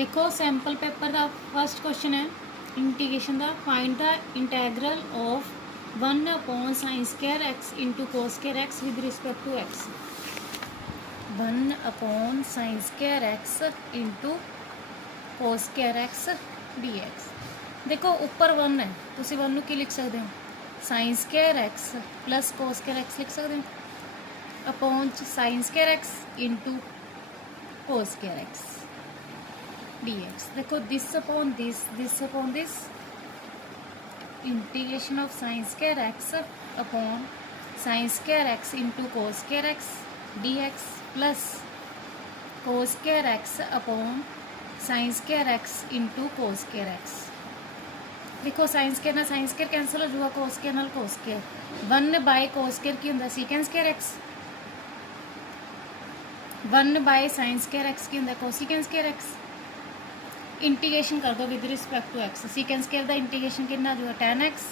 देखो sample paper का first question है इंटीग्रेशन का। Find the integral of 1/sin² x into cos² x with respect to x। 1/sin² x into cos² x dx। देखो उपर 1 है, तुसी 1 नूं की लिख सकते हो sin² x plus cos² x लिख सकते हो upon sin² x into cos² x dx। देखो this upon this integration of sin² x upon sin² x into cos² x dx plus cos² x upon sin² x into cos² x। देखो sin² ना sin² cancel हो जाऊगा, cos² नाल cos²। 1/cos² की होंदा sec² x, 1/sin² x की होंदा cosec² x। Integration कर दो with respect to x. sec² का इंटीग्रेशन कितना आ जाएगा tan x,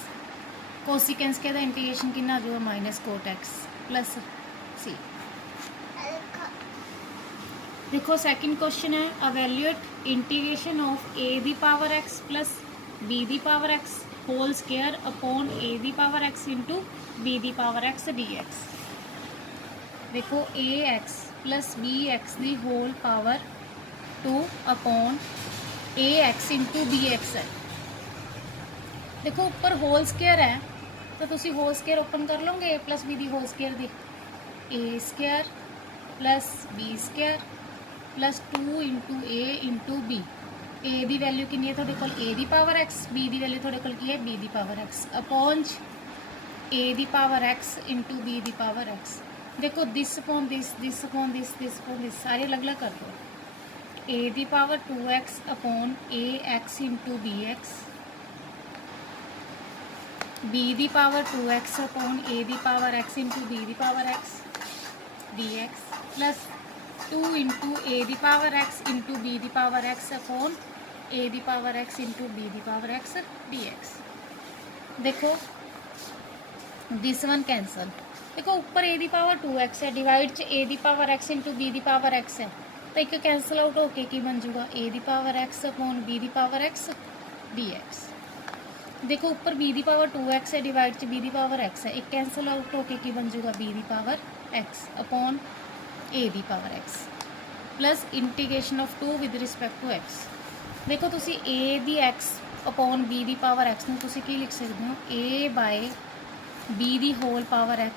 cosec² का इंटीग्रेशन कितना आ जाएगा माइनस cot x प्लस सी। देखो सेकंड क्वेश्चन है evaluate integration of a the power x plus b the power x whole square upon a the power x into b the power x dx। देखो ax plus bx the whole power 2 upon ax into bx है। देखो ऊपर whole square है तो तुसी whole square open कर लोगे a plus b दी होल स्क्वायर दी a² plus b² plus 2 into a into b। a दी वैल्यू कितनी है थोड़े कोल a the power x, b दी वैल्यू थोड़े कोल की है b the power x upon a the power x into b the power x। देखो this upon this upon this upon this सारे अलग अलग कर दो। a the power 2x upon ax into bx, b the power 2x upon a the power x into b the power x dx plus 2 into a the power x into b the power x upon a the power x into b the power x dx। देखो this one cancel. देखो ऊपर a the power 2x है, divide च a the power x into b the power x है तो एक cancel out होके की बन जाऊगा a the power x upon b the power x dx। देखो ऊपर b दी पावर 2x है, डिवाइड च b दी पावर x है, एक कैंसल आउट होके की बन जाऊगा b the power x upon a the power x plus integration of 2 with respect to x। देखो तुसी a दी x अपॉन b दी पावर x नूं तुसी की लिख सकते हो a/b दी whole power x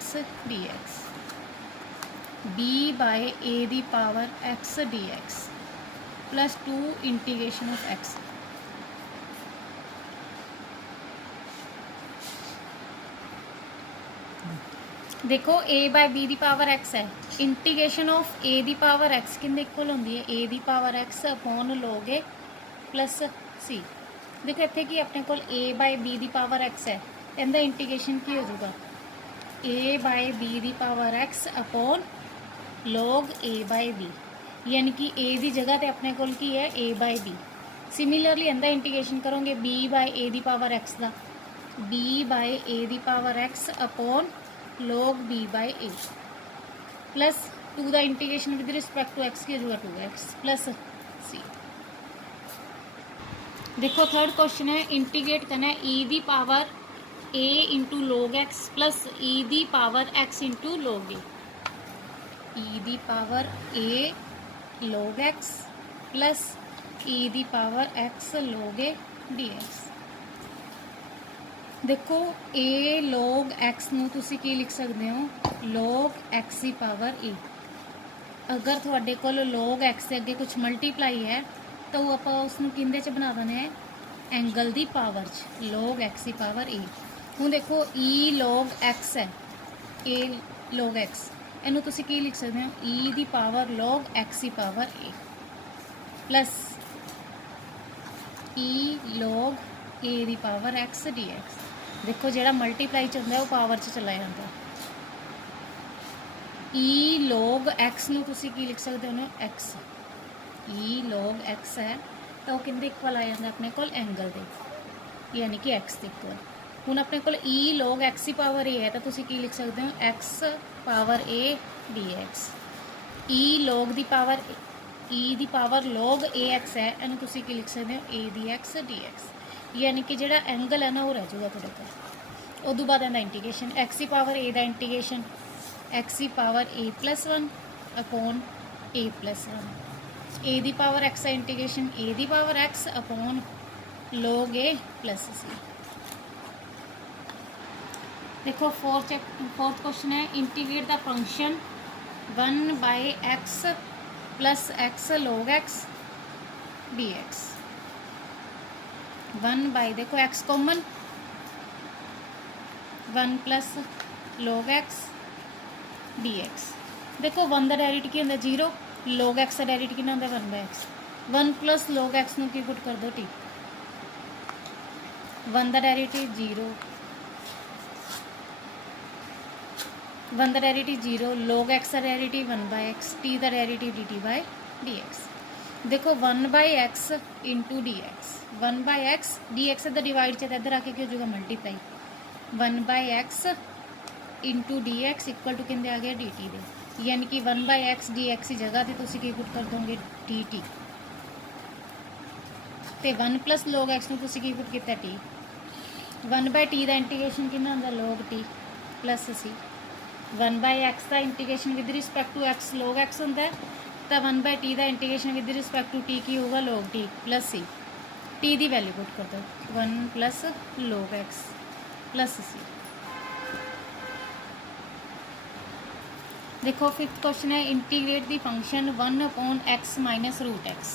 dx, b/a दी power x dx plus 2 integration of x। देखो a/b दी पावर x है, integration of a the power x किंदे इक्वल होंदी है a the power x upon log a plus c। देखो इत्थे कि अपने कोल a/b दी पावर x है, इहदा इंटीग्रेशन की हो जाऊगा a/b दी power x upon log a/b, यानी कि a दी जगह ते अपने कोल की है a/b। सिमिलरली इहदा इंटीग्रेशन करोगे b/a दी पावर x दा b/a दी power x upon log b/a plus 2 का integration with respect to x की हो जाएगा 2x प्लस c। देखो थर्ड क्वेश्चन है इंटीग्रेट करना है e दी power a into log x plus e दी power x into log a। e दी power a log x plus e दी power x log a dx। देखो a log x नूं तुसी की लिख सकते हो log x की पावर a। अगर थोड़े कोल log x से अगे कुछ मल्टीप्लाई है तो आप उसनूं किंदे च बना देना है एंगल दी पावर च log x की पावर a। हुण देखो e log x है a log x, इनू तुसी की लिख सकते हो e दी पावर log x की power a plus e log a the power x dx। देखो जिहड़ा मल्टीप्लाई च हुंदा है वो पावर च चला जाता है। e log x नूं तुसी की लिख सकते हो x, e log x है तो किंदे इक्वल आ जाता है अपने कोल एंगल दे, यानी कि x दे इक्वल। हुण अपने कोल e log x की पावर a है तो तुसी की लिख सकते हो x power a dx। e log the power E the power log ax है, इन्हूं तुसीं की लिख सकते हो a dx dx, यानी कि जिहड़ा एंगल है ना वो रह जाऊगा तुहाडे कोल। उदों बाद इहदा इंटीग्रेशन x दी पावर a दा इंटीग्रेशन x दी power a+1 upon a+1, a the power x दा integration a the power x upon log a plus c। देखो फोर्थ क्वेश्चन है, integrate the function 1/x plus x log x dx। 1 देखो x common, 1 plus log x dx। देखो 1 का derivative की होंगे 0, log x का derivative कितना होंगे 1/x। 1 प्लस log x नूं की पुट कर दो t, 1 का डेरिवेटिव 0, 1 का डेरिवेटिव 0, log x का डेरिवेटिव 1/x, t का डेरिवेटिव dt/dx। देखो 1/x into dx, 1/x dx का डिवाइड चाहिए इधर आके क्या हो जाएगा multiply, 1/x into dx equal to किंदे आ गया dt दे, यानी कि 1/x dx की जगह ते तुसीं की पुट कर दोगे dt, ते 1 प्लस log x नूं तुसीं की पुट किया t, 1/t का इंटीग्रेशन कितना होंदा log t plus c, 1/x का integration with respect to x log x होंदा है, तो 1/t का integration with respect to t की होगा log t plus c, t की वैल्यू पुट कर दो 1 plus log x plus c। देखो फिफ्थ क्वेश्चन है, integrate the function 1/x minus root x.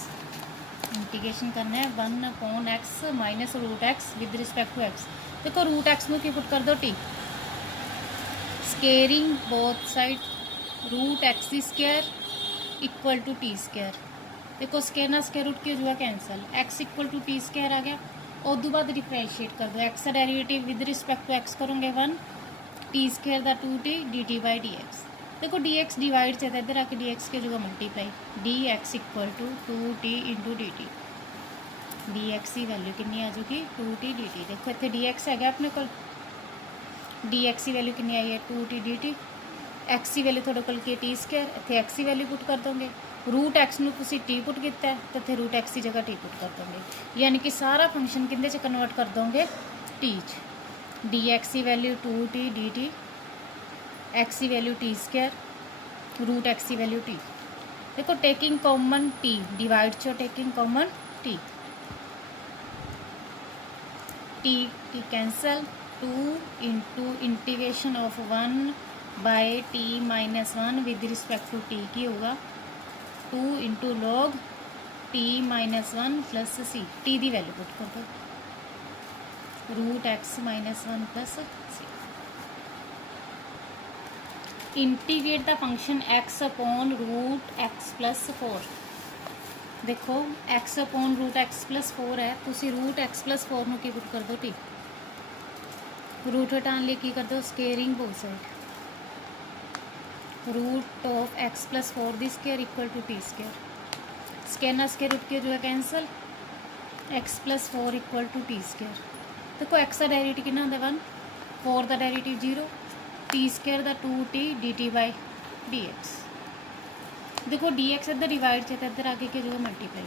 Integration करना है 1/x minus root x with respect to x. देखो रूट एक्स में put कर दो t, squaring both side root x square equal to t square. देखो square ना square root की हो जाएगा cancel, x equal to t square आ गया। उदू बाद डिफ्रेंशिएट कर दो, एक्स का derivative with respect to x करोगे 1, टी स्क्वायर का 2t dt/dx। देखो dx डिवाइड से इधर आके dx के जो multiply, dx equal to 2t into dt, dx की वैल्यू कितनी आ जाएगी 2t dt। देखो इतने dx है अपने को, dx की वैल्यू कितनी आई है 2t dt, x की वैल्यू थोड़े को टी स्क्वायर, इतने x की वैल्यू पुट कर दोगे, रूट एक्स नूं तुसीं t पुट किया है तो इतने रूट एक्स की जगह t पुट कर दोगे, यानी कि सारा फंक्शन किंदे च कन्वर्ट कर दोगे t च। dx की वैल्यू 2t dt, x की value t square, root x की वैल्यू t। देखो टेकिंग कॉमन t, डिवाइड चो taking common t, t cancel, 2 into integration of 1/t minus 1 with respect to t की होगा 2 into log t minus 1 plus c, t की value put कर दो root x minus 1 plus c। Integrate the function x upon root x plus 4। देखो x upon root x plus 4 है, तुसी root x plus 4 नूं की पुट कर दो t, रूट हटाने लिए की कर दो squaring both side, root of x plus 4 दी square equal to t square, square ना स्केयर रूट के जो है cancel, x plus 4 equal to t square. देखो x का डेरिवेटिव कितना होंदा 1, 4 का डेरिवेटिव 0, टी स्केयर का 2t dt/dx। देखो dx इधर डिवाइड से इधर आगे के जो मल्टीप्लाई,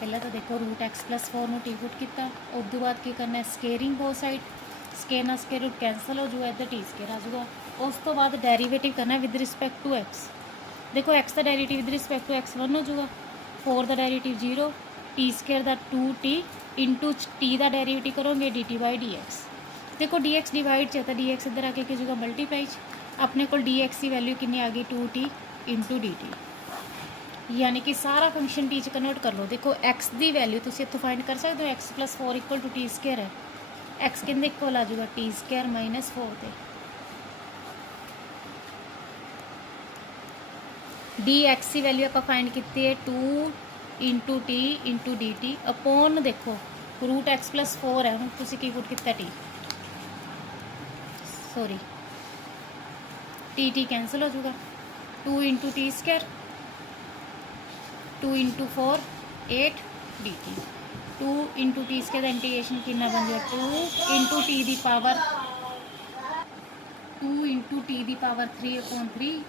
पहले तो देखो रूट एक्स प्लस 4 में टी पुट किया, उस बाद की करना है स्केयरिंग बोथ साइड, स्केयर ना स्केयर रूट कैंसल हो जाएगा, इधर टी स्केयर आ जाएगा। उस तो बाद डेरिवेटिव करना है विद रिस्पैक्ट टू एक्स। देखो एक्स का derivative with respect to x 1 हो जाएगा, 4 का डेरिवेटिव 0, टी स्केयर का 2t इंटू टी का डेरिवेटिव करोगे dt/dx। देखो dx डिवाइड चाहता, dx इधर आके की जगह मल्टीप्लाई, अपने को dx की वैल्यू कितनी आ गई 2t इंटू dt, यानी कि सारा फंक्शन टी कन्वर्ट कर लो। देखो x की वैल्यू तुम इतों फाइंड कर सकते हो, x plus 4 equal to t square है, x कहते इक्वल आ जाएगा टी स्केयर माइनस 4 के, dx की वैल्यू आप फाइंड की है 2 into T into D T upon देखो रूट एक्स प्लस 4 है, हम तुम की पुट किया टी, सॉरी टी कैंसल हो जाएगा, 2 into T square, 2 into 4 8 dt, 2 into T square integration कितना बन गया 2 इंटू टी दी पावर 3/3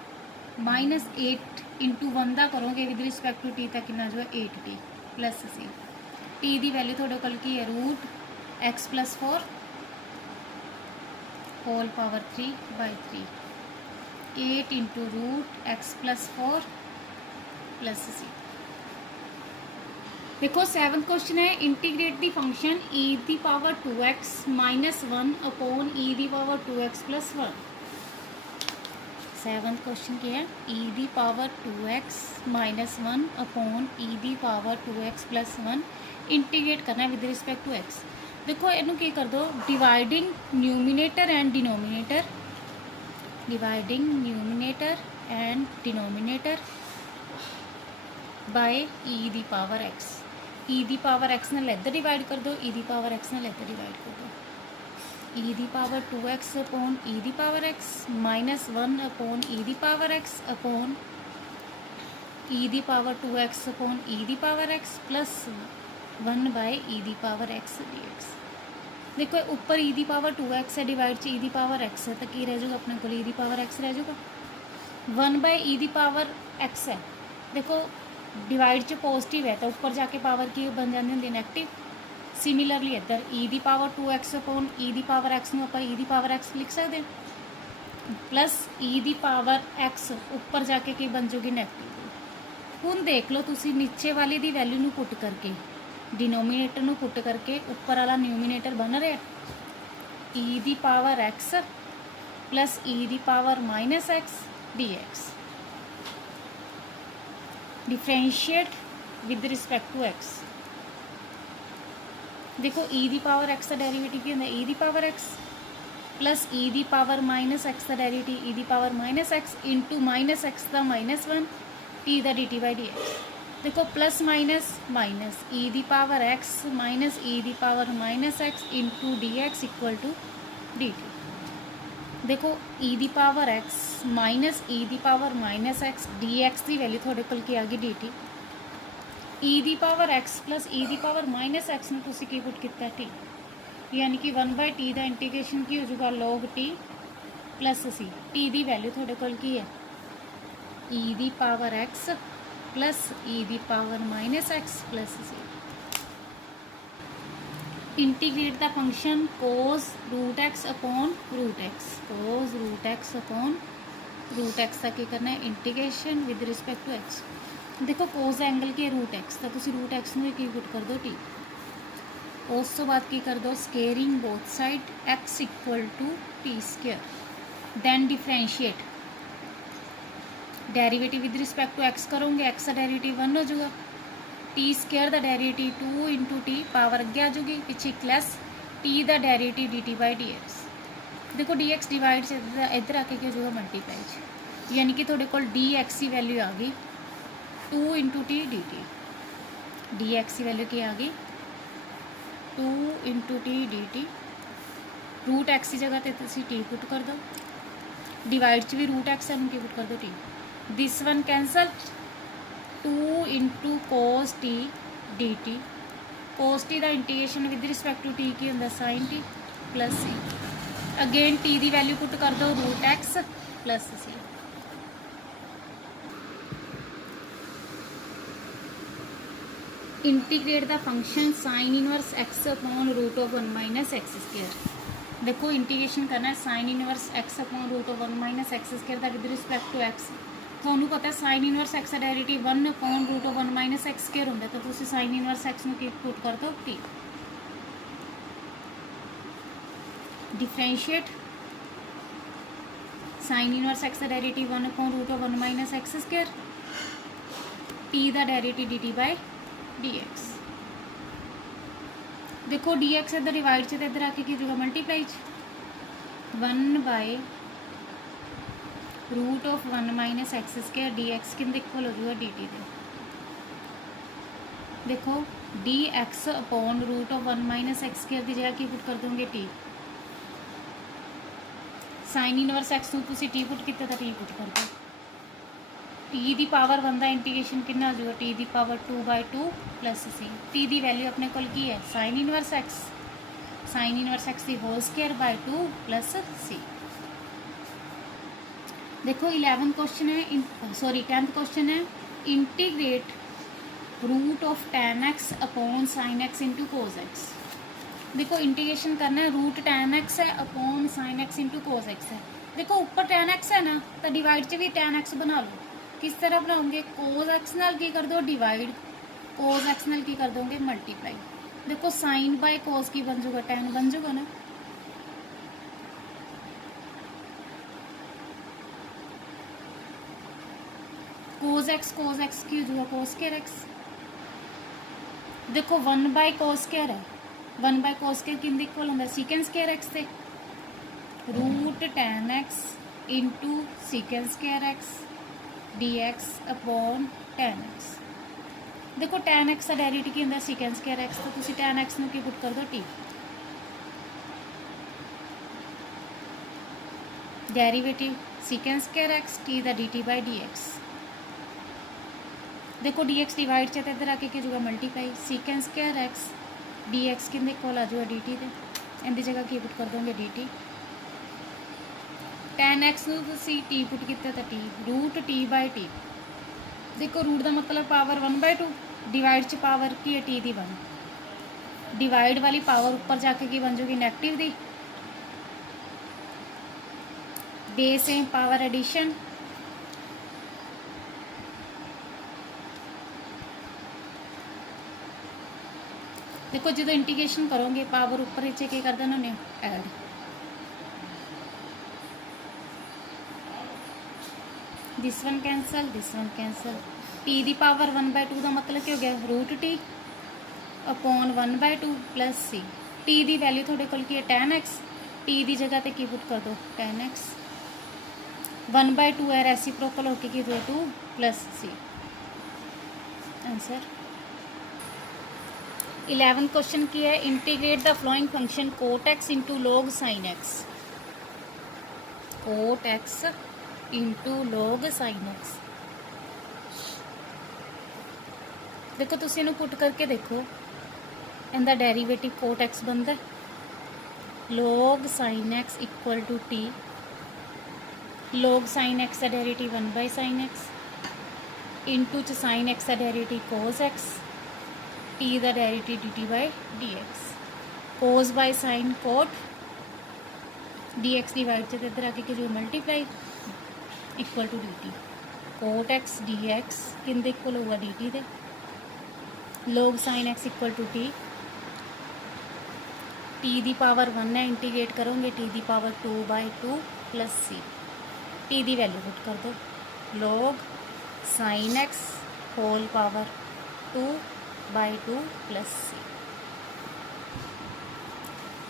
-8 इंटू 1 का करोगे विद रिस्पैक्ट टू टी तो कितना जो है 8t प्लस सी टी की वैल्यू थोड़े कोल की है √x+4 whole power 3/3 8 into √x+4 plus सी। देखो 7th क्वेश्चन है integrate the function e⁻² x -1 upon e⁻² x + 1। 7th question क्या है e⁻² x -1 upon e⁻² x + 1 integrate करना है विद रिस्पैक्ट टू x। देखो इनू की कर दो dividing numerator and denominator, dividing numerator and denominator by e⁻x। e⁻x नाल इधर डिवाइड कर दो, e⁻x नाल इधर डिवाइड कर दो। e⁻² x upon e⁻x -1 upon e⁻x upon e⁻² x upon e⁻x plus 1/e⁻x dx। देखो ऊपर e⁻² x है डिवाइड च e⁻x है तो की रह जाएगा अपने को e⁻x रह जाएगा 1/e⁻x है। देखो डिवाइड च पॉजिटिव है तो ऊपर जाके पावर की बन जाती होंगी नैगेटिव। सिमिलरली इधर e⁻² x अपॉन e⁻x में आप e⁻x लिख सकते हैं प्लस e⁻x ऊपर जाके की बन जाएगी नैगेटिव। हुण देख लो तुसी नीचे वाली दी वैल्यू नू पुट करके डिनोमीनेटर नू पुट करके ऊपर वाला न्यूमीनेटर बन रहा e⁻x plus e⁻−x dx। Differentiate with respect to x। देखो e⁻x का डेरिवेटिव क्या होंगे e⁻x प्लस e⁻−x का डेरिवेटिव e⁻−x इंटू -x का -1 t का dt/dx। देखो plus minus minus e⁻x minus e⁻−x into dx equal to dt। देखो e⁻x minus e⁻−x dx की वैल्यू थोड़े कोल की आ गई dt। e⁻x प्लस e⁻−x में तुसी की पुट किया t यानी कि 1/t का इंटीग्रेशन की हो जाएगा log t plus c. t की वैल्यू थोड़े कोल की है e⁻x plus e⁻−x plus c. Integrate the function cos √x upon √x, cos √x upon √x का की करना है integration with respect to x। देखो cos एंगल के √x तो तुसी √x में की पुट कर दो t। उस तो बाद की कर दो squaring both side x equal to t²। Then differentiate derivative with respect to x करोगे x का डेरिवेटिव 1 हो जाएगा t² का डेरिवेटिव 2 इंटू टी पावर अगे आ जाएगी पिछे प्लस t का डेरिवेटिव dt/dx। देखो dx डिवाइड से इधर आके क्या हो जाएगा मल्टीप्लाई यानी कि थोड़े को dx की वैल्यू आ गई 2 इंटू टी dt। dx की वैल्यू क्या आ गई 2 इंटू टी dt। √x की जगह तो टी पुट कर दो, डिवाइड च भी √x है की पुट कर दो t. This one cancel 2 into cos t dt। cos t का integration with respect to t की होंगे sin t plus c. Again t की वैल्यू पुट कर दो √x plus c. Integrate the function sin inverse x upon √1 - x²। देखो integration करना है sin inverse x upon √1 - x² का विद रिस्पैक्ट टू x। थोनू पता है sin इनवर्स x का डेरिवेटिव 1 अपॉन √1 - x² होंगे तो तुसी sin इनवर्स x में पुट कर दो t। Differentiate sin inverse x का डेरिवेटिव 1 अपॉन √1 - x², t का डेरिवेटिव dt/dx। देखो dx इधर डिवाइड से इधर आके की जगह मल्टीप्लाई 1/√1 - x² dx किंद इक्वल हो जाएगा dt दे। देखो dx अपॉन √1 - x² की जगह की पुट कर दोगे t। sin इनवर्स x नूं तुसी t पुट किया तो t पुट कर दो। t की पावर 1 का इंटीग्रेशन कितना हो जाएगा t की पावर 2/2 प्लस सी। t की वैल्यू अपने को की है sin इनवर्स x की होल स्क्वायर बाय 2 प्लस सी। देखो 11 क्वेश्चन है, सॉरी 10th क्वेश्चन है, integrate root of tan x upon sin x into cos x. देखो इंटीग्रेशन करना है, रूट tan x है upon sin x into cos x है। देखो ऊपर tan x है ना, तो डिवाइड च भी tan x बना लो। किस तरह बनाओगे, कोस एक्स नाल की कर दो डिवाइड, कोस एक्स नाल की कर दोगे मल्टीप्लाई। देखो साइन बाय कोस की बन जाऊगा, tan बन जाऊगा ना। कोस एक्स की हो जाएगा कोस स्क्वायर एक्स। देखो 1 बाय कोस स्क्वायर है, 1 बाय कोस स्क्वायर किंदे इक्वल होंगे, सीकेंस स्क्वायर एक्स से root tan x into secant square x dx upon tan x। देखो tan x का डेरिवेटिव की होंगे सीकेंस स्क्वायर एक्स, तो तुसी tan x नूं की पुट कर दो t, derivative secant square x t दा dt बाय dx। देखो dx डिवाइड च इधर आके की होगा multiply, secant square x dx किंदे इक्वल आ जाएगा dt दे, इनकी जगह की पुट कर दोगे dt। tan x नूं तुसीं t पुट किया तो t root t by t। देखो रूट का मतलब पावर 1/2, डिवाइड च पावर की है t दी 1, डिवाइड वाली पावर ऊपर जाके की बन जाएगी नैगेटिव दी, बेस है पावर एडिशन, देखो जो इंटीग्रेशन करोगे पावर ऊपर नीचे क्या कर देना उन्हें add. This one cancel, this one cancel, T दी पावर 1/2 का मतलब क्या हो गया, root T upon 1/2 plus c. T दी वैल्यू थोड़े कोल की है tan x, टी दी जगह ते की पुट कर दो tan x, 1/2 है रेसिप्रोकल होके की दो 2 प्लस सी। आंसर 11 क्वेश्चन की है, integrate the following function cot x into log sine x, cot x into log sine x. देखो तुम इन्हू पुट करके देखो, इनका डेरीवेटिव कोट एक्स बनता है, log sine x equal to t, log sine x का derivative 1 by sine x into च sine x का derivative cos x, t the derivative d t by d x, cos by sine cot, d x divide से इधर आके के जो multiply equal to d t, cot x d x किंदे equal होगा d t दे, log sine x equal to t, t दी power 1 है, इंटीग्रेट करोगे टी दी पावर 2/2 प्लस सी, टी दी वैल्यू पुट कर दो, log sine x whole power 2/2 plus c.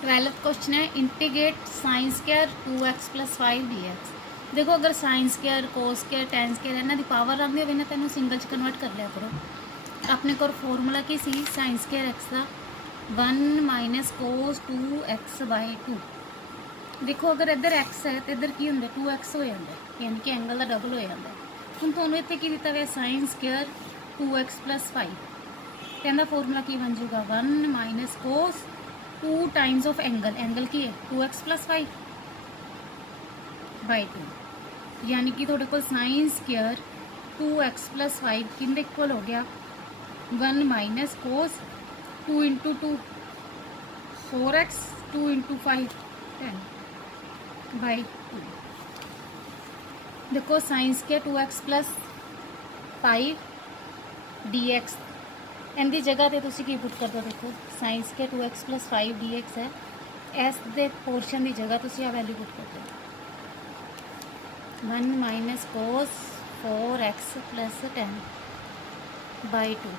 12th question है, integrate sine square 2x plus 5 dx। देखो अगर sine square cos square tan square इन्हों की पावर आती हो ना, तेन सिंगल च कन्वर्ट कर लिया करो। अपने को फॉर्मूला की सी साइन स्क्वायर एक्स का 1 माइनस कोस 2x/2। देखो अगर इधर x है तो इधर की होंगे 2x हो जाता है, यानी कि एंगल का डबल हो जाता है। हम थोड़ा इतने की दिता हुआ साइन स्क्वायर 2x प्लस 5, कहना फॉर्मूला की बन जाएगा 1 minus cos 2 times of angle, angle की है 2x प्लस 5/2, यानी कि थोड़े को साइन स्क्वायर 2x प्लस 5 किंदे इक्वल हो गया 1 minus cos 2 into 2 4x 2 into 5 10/2। देखो sign square 2x plus 5 dx, इनकी जगह तो तुसी की पुट कर दो, देखो sign square 2x plus 5 dx है, एस दे पोर्शन की जगह तुसी आ वैल्यू पुट कर दो 1 माइनस कोस 4x प्लस 10/2।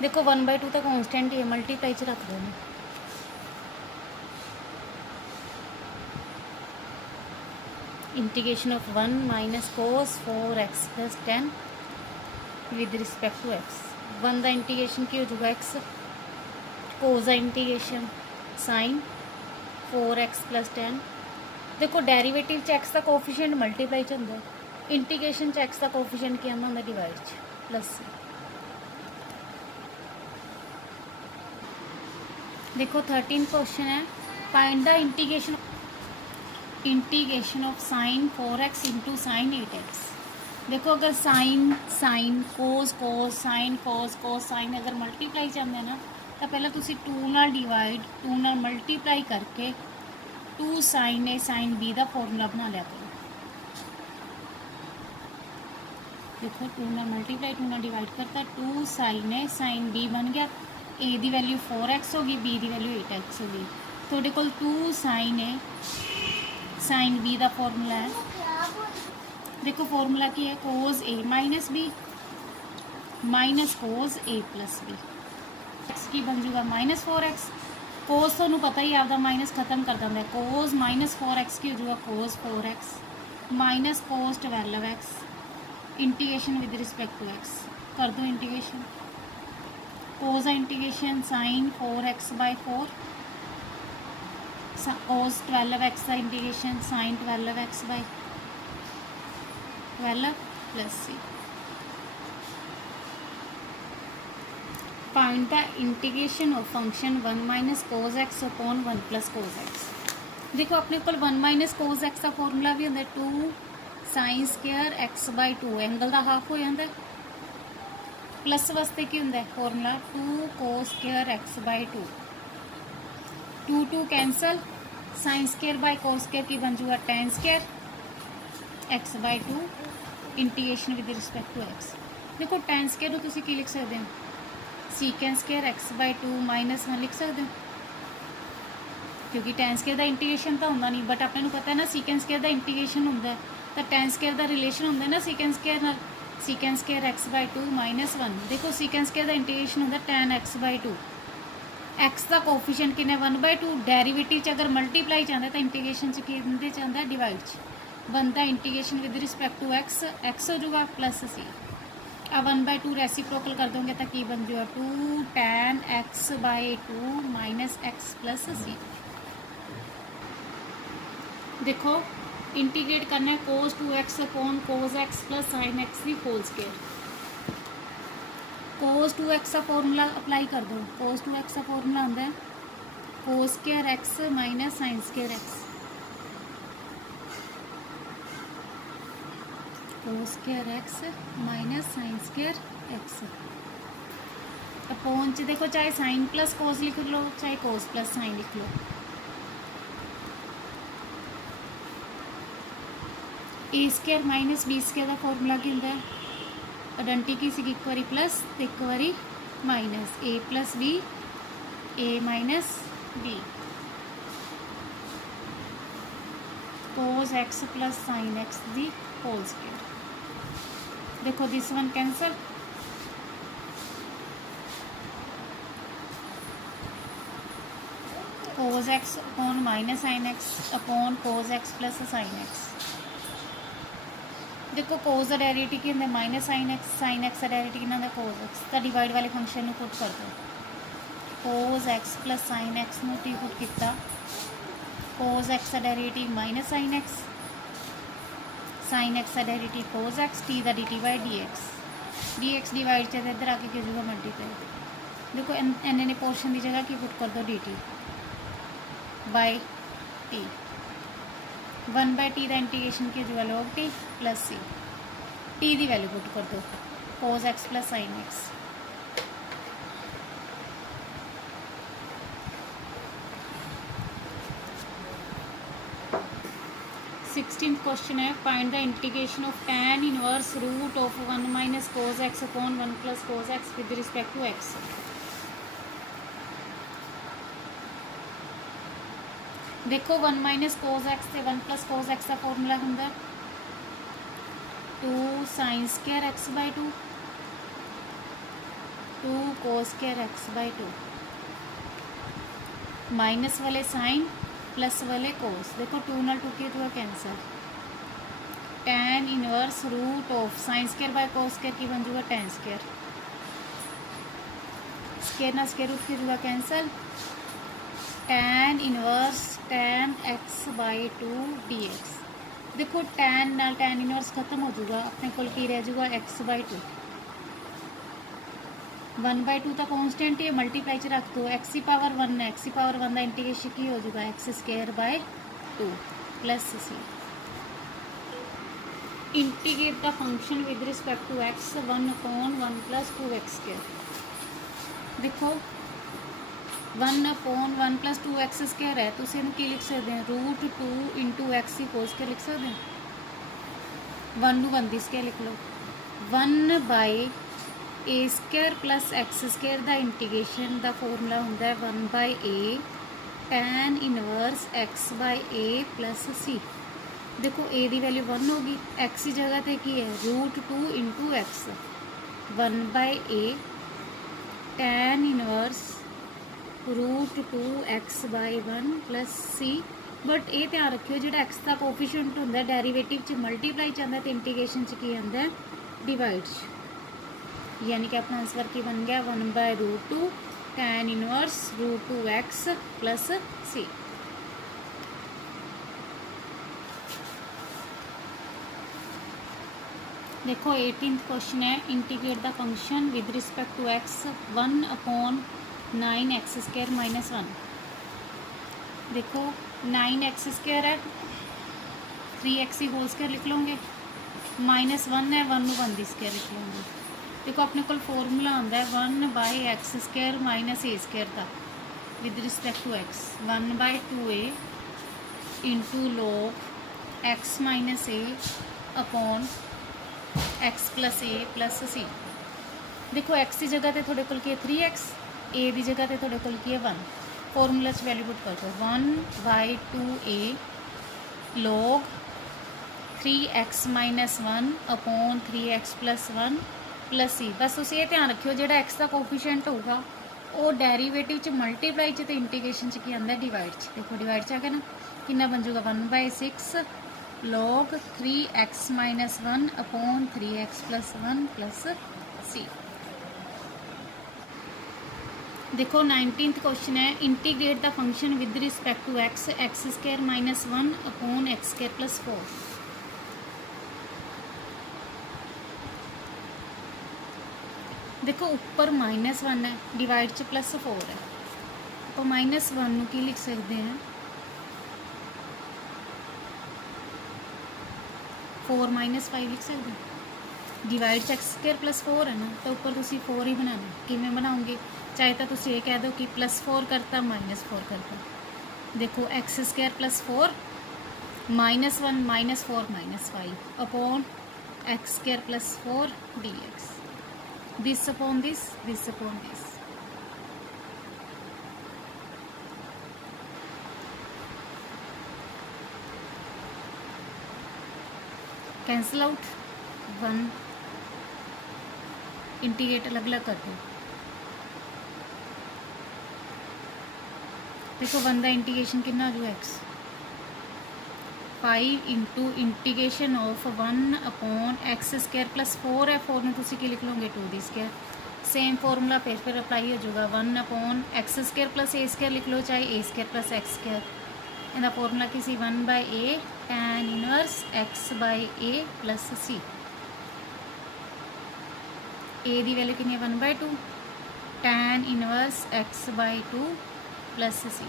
देखो 1/2 तो कॉन्स्टेंट ही है, मल्टीप्लाई च रख दो। Integration of 1 minus cos 4x plus 10 with respect to x। 1 का इंटीग्रेशन की हो जाएगा x, कोस का इंटीग्रेशन साइन 4x प्लस 10। देखो डेरीवेटिव च x का कोफिशिएंट मल्टीप्लाई च होंगे, इंटीग्रेशन च x का कोफिशिएंट क्या होंगे डिवाइड च प्लस। देखो 13 क्वेश्चन है, find the integration integration of sine 4x into sine 8x। देखो अगर sine sine cos cos sine cos cos sine अगर मल्टीप्लाई चाहते हैं ना तो पहले तुसी 2 नाल डिवाइड 2 नाल मल्टीप्लाई करके 2 साइन ए साइन बी का फॉर्मूला बना लिया करो। देखो 2 नाल मल्टीप्लाई 2 नाल डिवाइड करता 2 साइन ए साइन बी बन गया। ए की वैल्यू 4x होगी, बी की वैल्यू 8x होगी। थोड़े को 2 साइन ए साइन बी का फॉर्मूला है। देखो फॉर्मूला की है कोस ए माइनस बी माइनस कोस ए प्लस बी। एक्स की बन जूगा माइनस 4x। कोस तो पता ही आपका माइनस खत्म कर देंगे। कोस माइनस 4x की हो जाएगा cos 4x minus cos 12x integration with respect to x कर दो इंटीग्रेशन। कोस का integration sign 4x by 4 cos 12x का integration sine 12x by 12 plus c. Find the integration of function 1 minus cos x upon 1 plus cos x. देखो अपने को 1 minus cos x का formula भी होंगे 2 sine square x by 2 angle का half हो जाता है। प्लस वास्ते की होंगे formula 2 cos square x by 2 2 2 cancel sine square by cos square की बन जूगा ten square x by 2 integration with respect to x. देखो टेन स्केयर को तुसी की लिख सकते हो secant square x by 2 minus 1 लिख सकते हो क्योंकि टेन स्केयर का इंटीग्रेशन तो होंगे नहीं। बट अपने पता है ना सीकेंड स्केयर का इंटीग्रेशन होंगे तो टेन स्केयर का रिलेशन होंगे ना सीकेंड स्केयर नाल। सीकेंड स्केयर एक्स बाई 2 माइनस 1। देखो सीकेंड स्केयर का इंटीग्रेशन होंगे टेन एक्स बाई 2। एक्स का कोफिशिएंट किन्ने 1/2 डेरिवेटिव अगर मल्टीप्लाई चाहता तो इंटीग्रेशन कि चाहता डिवाइड बनता integration with respect to x x हो जाएगा प्लस सी। अब 1/2 रेसिप्रोकल कर दोगे तो की बन जाएगा 2 tan x by 2 minus x plus सी। देखो इंटीग्रेट करना है cos 2x upon cos x plus sine x की होल स्केयर। कोस 2x का फॉर्मूला अप्लाई कर दो। कोस 2x का फॉर्मूला होता है कोस square x minus sign square x. कोस square x minus sign square x upon देखो चाहे साइन प्लस कोस लिख लो चाहे कोस प्लस साइन लिख लो। ए स्केयर माइनस बी स्केयर का फॉर्मूला की होंगे आइडेंटिटी की सी एक बारी प्लस एक बारी minus a plus b a minus b cos x plus sine x दी होल स्केयर। देखो this one cancel cos x upon minus sine x upon cos x plus sine x. देखो cos का derivative की होंगे minus sine x का derivative कितना होंगे cos x तो डिवाइड वाले फंक्शन में पुट कर दो। Cos x plus sine x में टी पुट किया कोस एक्स का डेरिवेटिव माइनस साइन एक्स का डेरिवेटिव कोस एक्स टी का D t by d x divide चाहिए इधर आके क्या होगा मल्टीप्लाई। देखो एन ने पोर्शन की जगह की पुट कर दो D t by T 1/t का इंटीग्रेशन की जो log t plus c t की वैल्यू पुट कर दो cos x plus sine x. Sixteenth question है find the integration of tan inverse root of 1 minus cos x upon 1 plus cos x with respect to x. देखो 1 minus cos x से 1 plus cos x का formula होंगे 2 sine square x by 2 2 cos square x by 2 minus वाले sign plus वाले cos. देखो 2 नाल 2 की 2 cancel tan inverse root of sine square by cos square की बन जाएगा tan स्केयर स्केयर ना स्केयर रूट की जाएगा cancel tan inverse tan x by 2 dx। देखो tan नाल tan इनवर्स खत्म हो जाएगा अपने को रह जाएगा x बाई 2 1/2 तो कॉन्स्टेंट है मल्टीप्लाई च रख दो x की पावर 1 है x की पावर 1 का इंटीग्रेशन की हो जाएगा x square by 2 plus c. Integrate the function with respect to x 1/1 + 2x²। देखो 1/1 + 2x² है तो इसे की लिख सकते हैं √2 × x होल स्क्वायर लिख सकते हैं। 1 ਨੂੰ 1 ਦੀ स्क्वायर लिख लो। 1/a² + x² ਦਾ ਇੰਟੀਗ੍ਰੇਸ਼ਨ ਦਾ ਫਾਰਮੂਲਾ ਹੁੰਦਾ ਹੈ 1/a tan inverse x/a + c। देखो a ਦੀ वैल्यू 1 होगी, x की जगह पे की है √2 × x। 1/a tan inverse √2 x/1 + c। But ये ध्यान रखियो जो x का कोफिशिएंट होंगे डेरीवेटिव च मल्टीप्लाई च आता तो इंटीग्रेशन च की आता है डिवाइड च। यानी कि अपना आंसर की बन गया 1/√2 tan इनवर्स √2 x + c। देखो 18th क्वेश्चन है integrate the function with respect to x 1/9x² - 1। देखो 9x² है 3x होल स्क्वायर लिख लोगे, -1 है 1 ਨੂੰ 1 ਦੀ स्क्वायर लिख लोगे। देखो अपने को फॉर्मूला आता है 1/x² - a² का with respect to x 1/2a × log x - a upon x + a + c। देखो x की जगह पे थोड़े कोल की है 3x, a की जगह पे थोड़े कोल की है 1। फॉर्मूला च वैल्यू पुट कर दो 1/2a log 3x - 1 upon 3x + 1 + c। बस तुम ये ध्यान रखियो जो x का कोफिशिएंट होगा वो डेरीवेटिव च मल्टीप्लाई च तो इंटीग्रेशन च की आंदा डिवाइड च। देखो डिवाइड च आ गया ना, कितना बन जाऊगा 1/6 log 3x - 1 upon 3x + 1 + c। देखो 19th क्वेश्चन है integrate the function with respect to x x² - 1 upon x² + 4। देखो ऊपर -1 है डिवाइड च +4 है तो -1 की लिख सकते हैं 4 - 5 लिख सकते हैं। डिवाइड च x² + 4 है ना तो ऊपर तुम 4 ही बनाना। किमें बनाओगे, चाहे तो तुम ये कह दो कि +4 करता -4 करता। देखो x² + 4 -1 -4 -5 upon x² + 4 dx। This upon this upon this. Cancel out 1 integrate अलग अलग कर दो। देखो 1 का इंटीग्रेशन कितना हो जाएगा x 5 × integration of 1 upon x² + 4 है 4 में तुम की लिख लोगे 2 दी स्क्वायर। सेम फॉर्मूला फिर अप्लाई हो जाएगा 1 अपॉन x² + a² लिख लो चाहे a² + x²। ਇਹਦਾ formula Ki C 1/a tan inverse x/a + c। a the value ਕਿੰਨੀ ਹੈ 1/2 tan इनवर्स x/2 + c।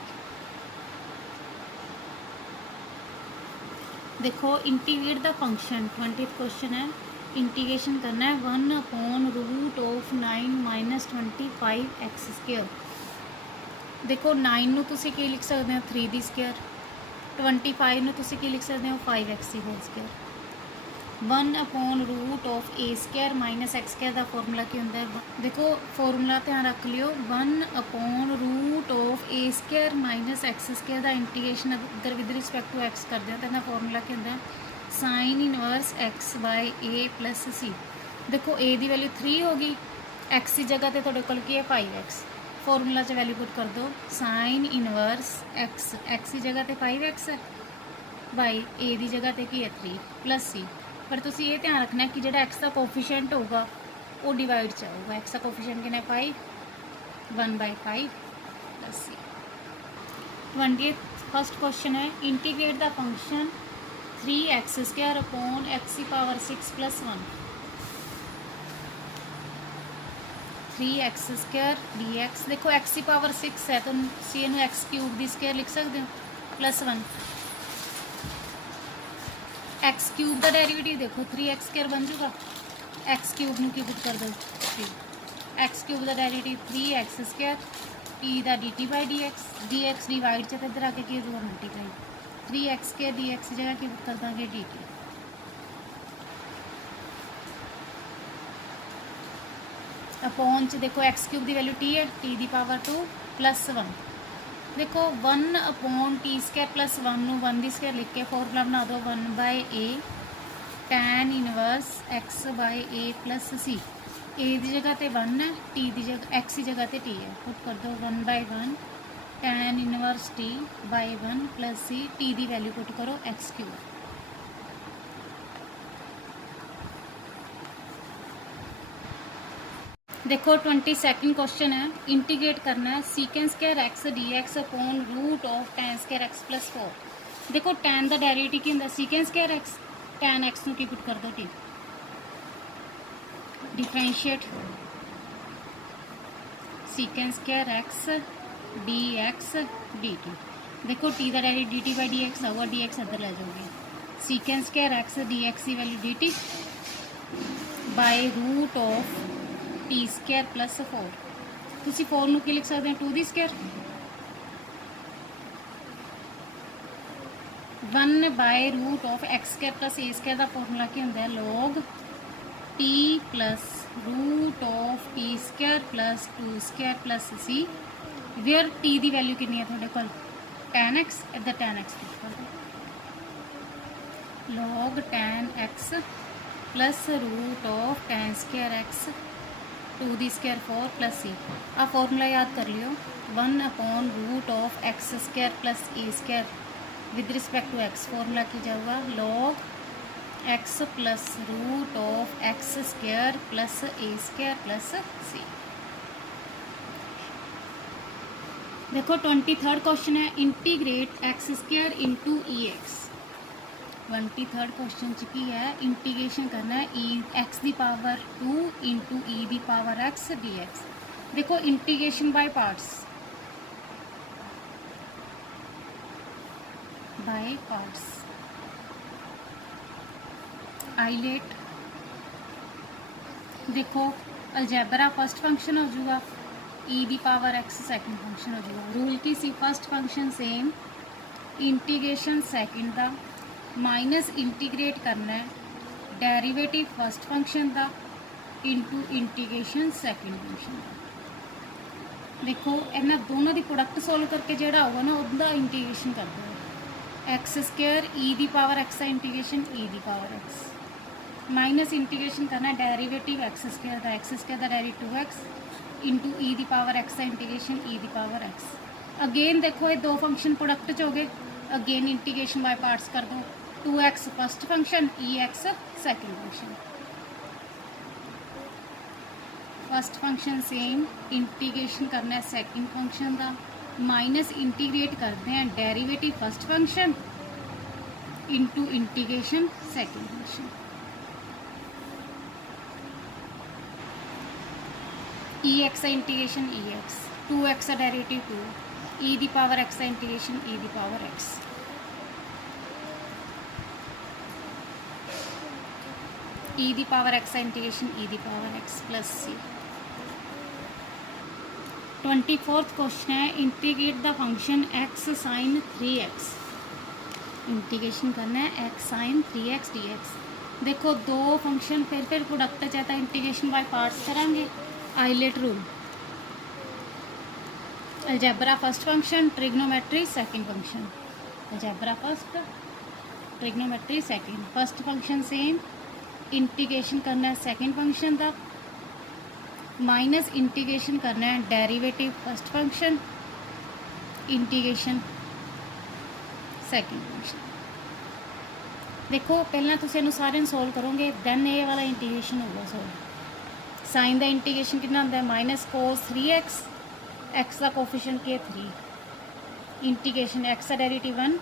देखो integrate the function 20th question है इंटीग्रेशन करना है 1/√9 - 25x²। देखो 9 ਨੂੰ ਤੁਸੀਂ ਕੀ ਲਿਖ ਸਕਦੇ ਹੋ 3 ਦੀ स्क्वायर। 25 ਨੂੰ ਤੁਸੀਂ ਕੀ ਲਿਖ ਸਕਦੇ ਹੋ 5x whole square. 1/√a² - x² ਦਾ ਫਾਰਮੂਲਾ ਕੀ ਹੁੰਦਾ ਹੈ। देखो ਫਾਰਮੂਲਾ ਧਿਆਨ ਰੱਖ ਲਿਓ 1/√a² - x² ਦਾ ਇੰਟੀਗ੍ਰੇਸ਼ਨ ਅਗਰ ਵਿਦ ਰਿਸਪੈਕਟ ਟੂ x ਕਰਦੇ ਹੋ ਤਾਂ ਇਹਦਾ ਫਾਰਮੂਲਾ ਕੀ ਹੁੰਦਾ ਹੈ sin इनवर्स x/a + c। देखो a ਦੀ ਵੈਲਿਊ 3 होगी, x की जगह पे थोड़े कोल की है 5x। फॉर्मूला च वैल्यू पुट कर दो sin इनवर्स x की जगह पे 5x है बाई a की जगह पे की है 3 + c। पर तुम ये ध्यान रखना कि जो x का कोफिशिएंट होगा वो डिवाइड च आऊगा। x का कोफिशिएंट कितना 5 1/5 + c। 20th फर्स्ट क्वेश्चन है integrate the function 3x² upon x⁻6 + 1 3x² dx। देखो x⁻6 है तो सी एक्स³ की स्क्वायर लिख सकते हो +1 एक्स क्यूब का डेरिवेटिव देखो 3x² बन जूगा, एक्स क्यूब में की पुट कर दो 3, एक्स क्यूब का डेरिवेटिव 3x² टी का dt बाई dx डिवाइड च इधर आके की हो मल्टीप्लाई 3x² dx जगह की पुट कर देंगे dt अपॉन च देखो एक्स क्यूब की वैल्यू टी है, टी की पावर 2 + 1 देखो 1 अपॉन t² + 1 ਨੂੰ 1 ਦੀ ਸਕੁਅਰ लिख के फॉर्मूला बना दो 1/a tan inverse x/a + c a की जगह ते 1 है, t की जगह x की जगह ते t है, पुट कर दो 1/1 tan inverse t/1 + c t की वैल्यू पुट करो एक्स क्यूब। देखो 22nd क्वेश्चन है, इंटीग्रेट करना है secant square x dx upon root of tan square x + 4 देखो tan का डेरिवेटिव की होंगे secant square x tan x ਨੂੰ ਕੀ ਪੁੱਟ ਕਰ ਦੋ t differentiate secant square x dx dt देखो t का डेरिवेटिव dt बाई dx आऊगा, dx इधर ले जाओगे सीकेंस स्क्वायर x dx की value dt by root of t² + 4 तुसी 4 ਨੂੰ ਕੀ ਲਿਖ ਸਕਦੇ ਹੋ 2 ਦੀ square 1 by root of x² + a² ਦਾ ਫਾਰਮੂਲਾ ਕੀ ਹੁੰਦਾ ਹੈ log t + root of t² + 2² + c where t ਦੀ ਵੈਲਿਊ ਕਿੰਨੀ ਹੈ ਤੁਹਾਡੇ ਕੋਲ tan x ਇੱਧਰ tan x ਪੁੱਟ ਕਰ ਦਿਓ log tan x + root of tan² x 2 ਦੀ ਸਕੁਅਰ 4 + c ਆ ਫਾਰਮੂਲਾ याद कर लियो 1 upon root of x² + a² with respect to x formula की जाऊगा log x + root of x² + a² + c। देखो 23rd क्वेश्चन है, integrate x² into ex 23rd question च की है इंटीग्रेशन करना है x की पावर 2 इंटू e की पावर x dx देखो इंटीग्रेशन बाय पार्ट्स आइलेट देखो अलजेब्रा फर्स्ट फंक्शन हो जाएगा e की पावर x सेकंड फंक्शन हो जाएगा रूल की सी first function same integration second का माइनस इंटीग्रेट करना है डेरिवेटिव फर्स्ट फंक्शन का इंटू इंटीग्रेशन सेकंड फंक्शन का देखो इन्होंने दोनों की प्रोडक्ट सोल्व करके जोड़ा होगा ना उसका इंटीग्रेशन कर दो x² e की पावर x का इंटीग्रेशन e की पावर x माइनस इंटीग्रेशन करना डेरिवेटिव x² का डेरिवेटिव 2x इंटू e की पावर x का इंटीग्रेशन e की पावर x अगेन देखो ये दो फंक्शन प्रोडक्ट च हो गए अगेन इंटीग्रेशन बाय पार्ट्स कर दो 2x first function ex second function first function same integration करना है सेकंड फंक्शन का माइनस इंटीग्रेट करते हैं derivative first function into integration second function ex integration ex 2x derivative 2 e की power x integration e की power x e की power x integration e की power x + c 24th question है integrate the function x sin 3x integration करना है x sin 3x dx देखो दो function फिर प्रोडक्ट चाहता है इंटीग्रेशन बाय पार्ट्स करेंगे ILATE rule algebra first function trigonometry second function algebra first trigonometry second first function same integration करना है सेकंड फंक्शन का माइनस इंटीग्रेशन करना है derivative first function integration second function देखो पहला तुम इनू सारे सोल्व करोगे दैन ये वाला इंटीग्रेशन होगा सोल्व साइन का इंटीग्रेशन कितना होता है माइनस cos 3x x का कोफिशिएंट के 3 इंटीग्रेशन x का डेरिवेटिव 1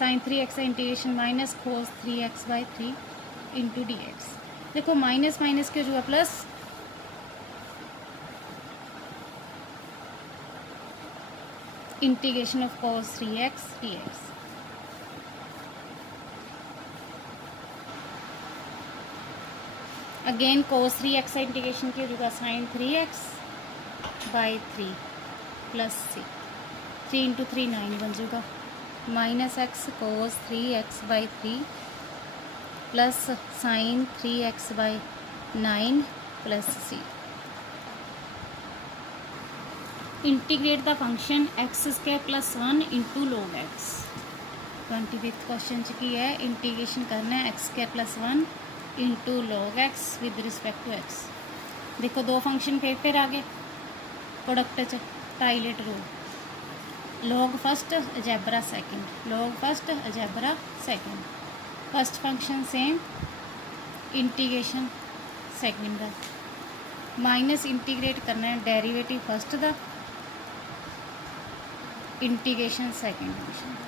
sin 3x का integration minus cos 3x/3 into dx देखो माइनस माइनस के जो है plus integration of cos 3x dx again cos 3x integration की हो जाएगा sin 3x by 3 plus c 3 into 3 9 बन जाएगा minus x cos 3x by 3 plus sin 3x by 9 plus c. Integrate the function x square plus 1 into log x। 25th question की है integration करना है x square plus 1 into log x with respect to x। देखो दो function फिर आ गए product च ILATE rule log first algebra second log first algebra second first function same integration second का माइनस इंटीग्रेट करना है डेरिवेटिव फर्स्ट का इंटीग्रेशन सेकंड फंक्शन का।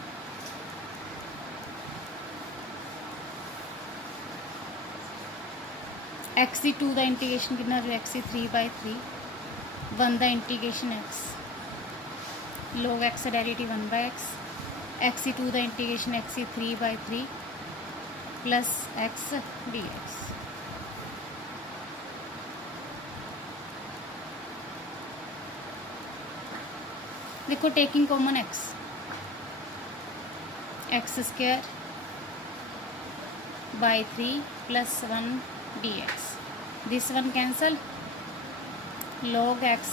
एक्स टू का इंटीग्रेशन कितना जो एक्स 3 बाई 3 1 का integration x log x derivative 1 by x two का integration x 3 by 3 plus x d x. देखो taking common x square by 3 plus 1 dx this one cancel log x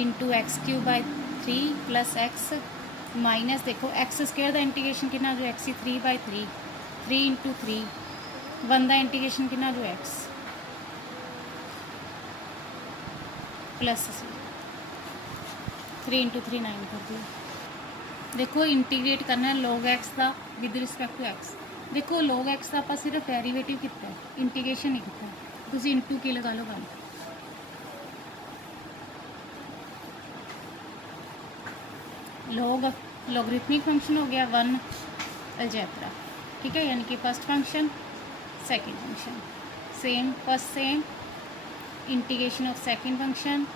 into x cube by 3 plus x minus देखो x square का integration कितना जो x 3 by 3 3 into 3 1 का integration कितना जो x plus 3 into 3 9 कर दिया। देखो इंटीग्रेट करना है log x का विद रिस्पेक्ट टू एक्स। देखो log x का आप सिर्फ डेरिवेटिव कितना है इंटीग्रेशन ही कितना है तुम इंटू की लगा लो वन लॉगरिथमिक फंक्शन हो गया 1 अलजेब्रा ठीक है यानी कि first function second function same first sem integration of second function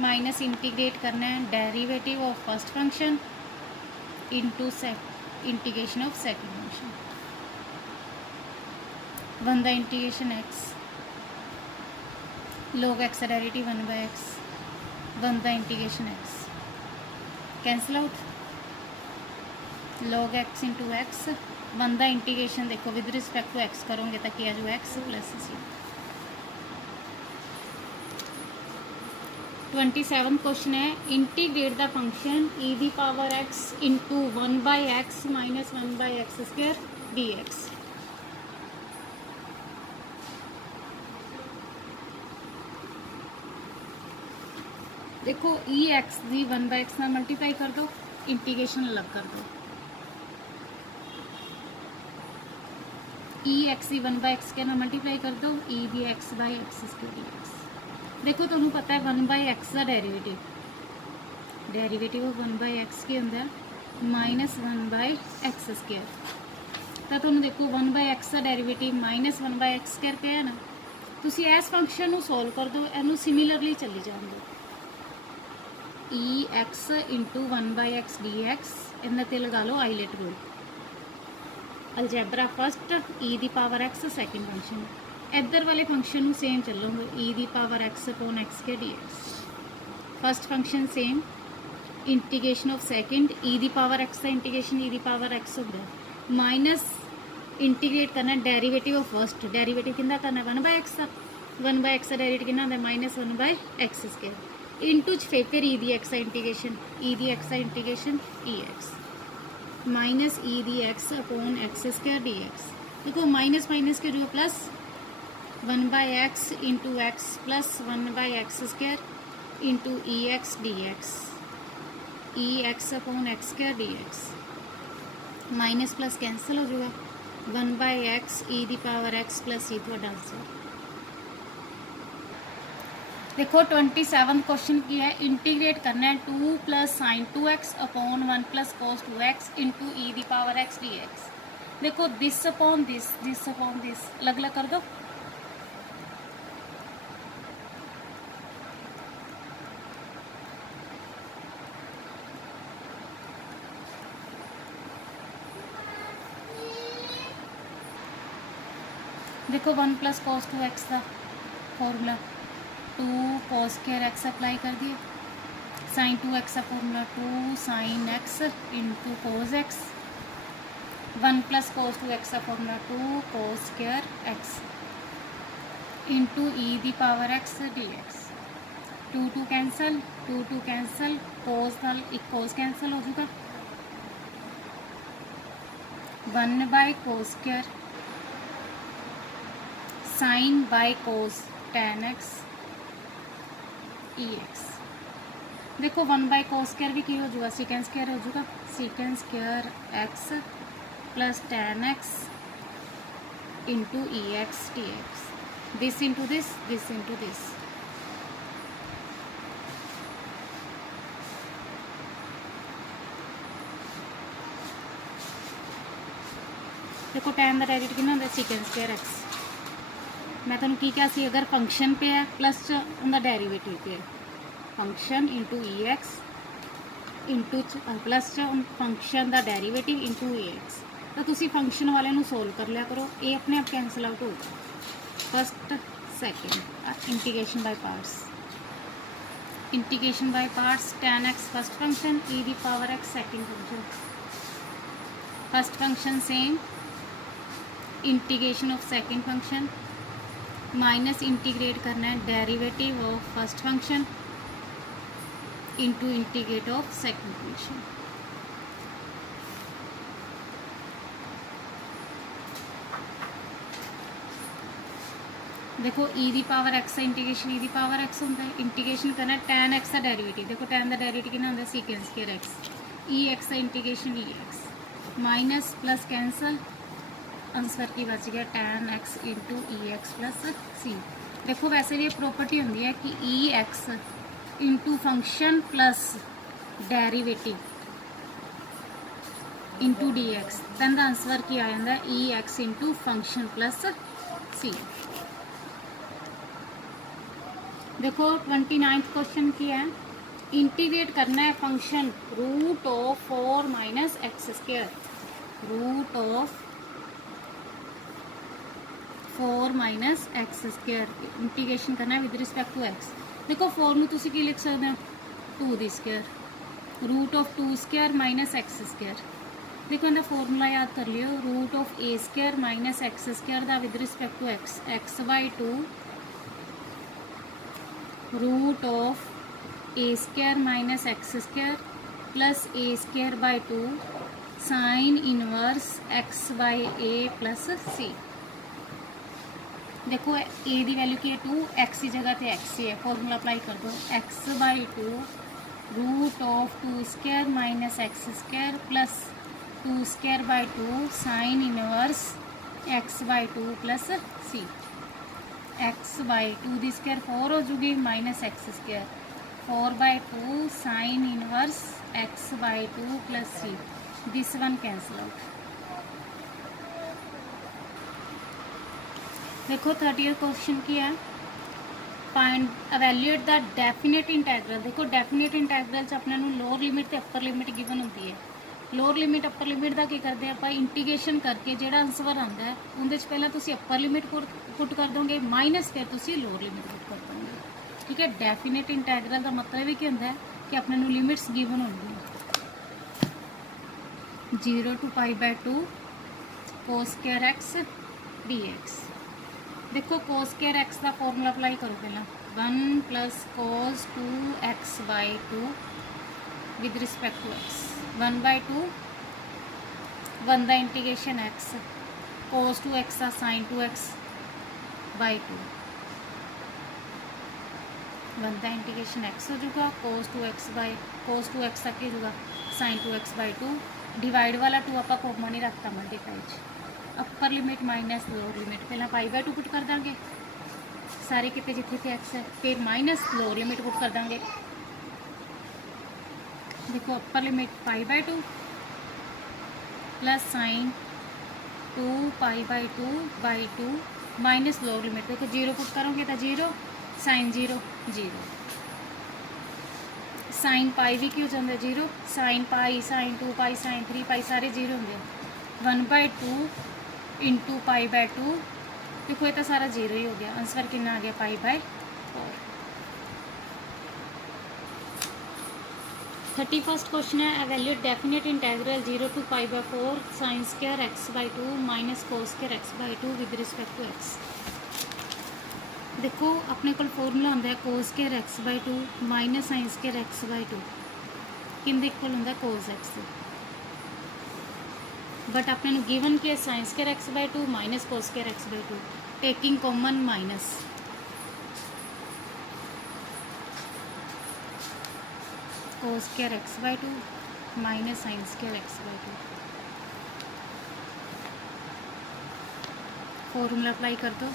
minus integrate करना है derivative of first function into integration of second function 1 का integration x log x derivative 1 by x 1 का integration x cancel out log x into x 1 का integration देखो with respect to x करोगे तो क्या जो एक्स प्लस सी। 27 क्वेश्चन है integrate the function e दी power x into 1 by x minus 1 by x square d x. देखो e x दी 1 बाई एक्स ना मल्टीप्लाई कर दो इंटीग्रेशन अलग कर दो ई एक्स दी 1 बाई एक्स के ना मल्टीप्लाई कर दो ई दी x by x square d x. देखो तुम्हें पता है 1 बाई एक्स का डेरिवेटिव ऑफ 1 बाई एक्स के अंदर माइनस 1 बाई एक्स स्क्वायर तो तुम देखो 1 बाई एक्स का derivative minus 1 by x square पे है ना तुसी इस फंक्शन को सॉल्व कर दो इनू सिमिलरली चली जान दो e x into 1 by x d x इन्हें ते लगा लो ILATE rule algebra first e दी पावर एक्स सेकंड फंक्शन इधर वाले फंक्शन में सेम चलोगे ई दी पावर एक्स अपॉन एक्स के d x first function same integration of second e the power x का इंटीग्रेशन ई दी पावर एक्स होता है minus integrate करना derivative of first derivative कितना करना 1 बाई एक्स का 1 बाई एक्स का derivative कितना होता है minus 1 by x square into फिर ई दी एक्स का इंटीग्रेशन ई दी एक्स का integration e x minus e दी x upon x square d x. देखो माइनस माइनस के जो plus 1 by x into x plus 1 by x square into e x d x upon x square d x minus plus cancel हो जाएगा 1 by x e the power x plus ई थोड़ा answer. देखो 27 question की है integrate करना है 2 plus sine 2x upon 1 plus cos 2x into e दी power x d x. देखो this upon this upon this अलग अलग कर दो देखो 1 प्लस कॉस 2x का formula 2 cos square x apply कर दिए, साइन 2x का formula 2 sign x into cos x, 1 plus cos 2x का formula 2 cos square x into e दी power x dx। 2 cancel, 2 cancel, cos नाल एक cos cancel हो जाएगा, 1 by cos square sine by cos tan x ex। देखो 1 by cos square भी की हो जाएगा, सीकेंड स्क्वायर हो जाएगा, सीकेंड square x plus tan x into e x d x, this into this into this. देखो tan का डेरिवेटिव कितना होता है, सीकेंड स्क्वायर एक्स। मैं तुहानूं की कहा सी, अगर फंक्शन पे है प्लस उनका डेरिवेटिव पे है, function into e x into plus function का डेरिवेटिव इंटू ई एक्स, तो तुसी फंक्शन वाले नूं सोल्व कर लिया करो, ये अपने आप कैंसल आउट होगा। First second integration by parts, integration by parts tan x first function, E the power x second function. First function same, integration of second function minus integrate करना है derivative of first function into integrate of second function. देखो ई दी power x है, integration e दी power x होता है, integration करना है tan x का derivative. देखो tan का डेरिवेटिव कितना होता है, secant square x, e x है integration e x, minus plus cancel, answer की बच गया tan x into e x plus सी। देखो वैसे भी ये प्रॉपर्टी होती है कि e x into function plus derivative into d x, then the answer की आ जाता है e x into function plus सी। देखो 29th क्वेश्चन की है, इंटीग्रेट करना है function root of 4 minus x square, root of 4 minus x square integration करना है विद रिस्पेक्ट टू एक्स। देखो 4 में तुसी की लिख सकते हो 2 दी square, root of 2 square minus x square. देखो इनका फॉर्मूला याद कर लियो, root of a square minus x square दा with respect to x, x by 2 root of a square minus x square plus a square by 2 sine inverse x by a plus सी। देखो a की value की है 2, x की जगह पे x ही है, formula apply कर दो, x by 2 root of 2 square minus x square plus 2 square by 2 sine inverse x by 2 plus c. X by 2 the square 4 हो जाएगी minus x square, 4 by 2 sine inverse x by 2 plus c, this one cancel out. देखो 30th question की है, find evaluate the definite integral. देखो definite इंटैग्रल च अपने lower limit ते upper limit given होती है। लोअर लिमिट अपर लिमिट का की करते हैं आप इंटीग्रेशन करके जो आंसर आता है उनके पहले तुम अपर लिमिट पुट कर दोगे माइनस फिर तुम लोअर लिमिट पुट कर दोगे। ठीक है, डेफिनेट इंटैग्रल का मतलब ही क्या होता है कि अपने लिमिट्स गिवन होंगी 0 to π/2 cos square x d x. देखो cos स्क्वायर एक्स का फॉर्मूला अप्लाई करो पहला, 1 plus cos 2x/2 with respect to x, 1/2 1 का इंटीग्रेशन एक्स cos 2x का साइन 2x/2, 1 का इंटीग्रेशन एक्स हो जाएगा cos 2x तक ही होगा साइन 2x/2, डिवाइड वाला 2 आप कॉमन नहीं रखता मल्टीप्लाई, अपर लिमिट माइनस लोअर लिमिट, पहला π/2 पुट कर देंगे सारे कितने जितने थे एक्स है, फिर माइनस लोअर लिमिट पुट कर देंगे। देखो upper limit π/2 plus sine 2π/2/2 minus lower limit, देखो 0 पुट करोगे तो 0 साइन 0 0 साइन पाई भी क्यों जाता 0, साइन पाई साइन 2π साइन 3π सारे 0 होंगे, 1/2 इंटू π/2 देखो ये तो सारा जीरो ही हो गया, आंसर कितना आ गया π/4। 31st क्वेश्चन है, evaluate definite integral 0 to π/4 sin square x/2 minus cos square x/2 with respect to x। देखो अपने को फॉर्मूला होंदा है cos square x/2 minus sin square x/2 किंदे इक्वल होंदा cos x, बट अपने गिवन कि sin square x/2 minus cos square x/2 taking common minus cos square x/2 minus sin square x/2। Formula apply कर दो,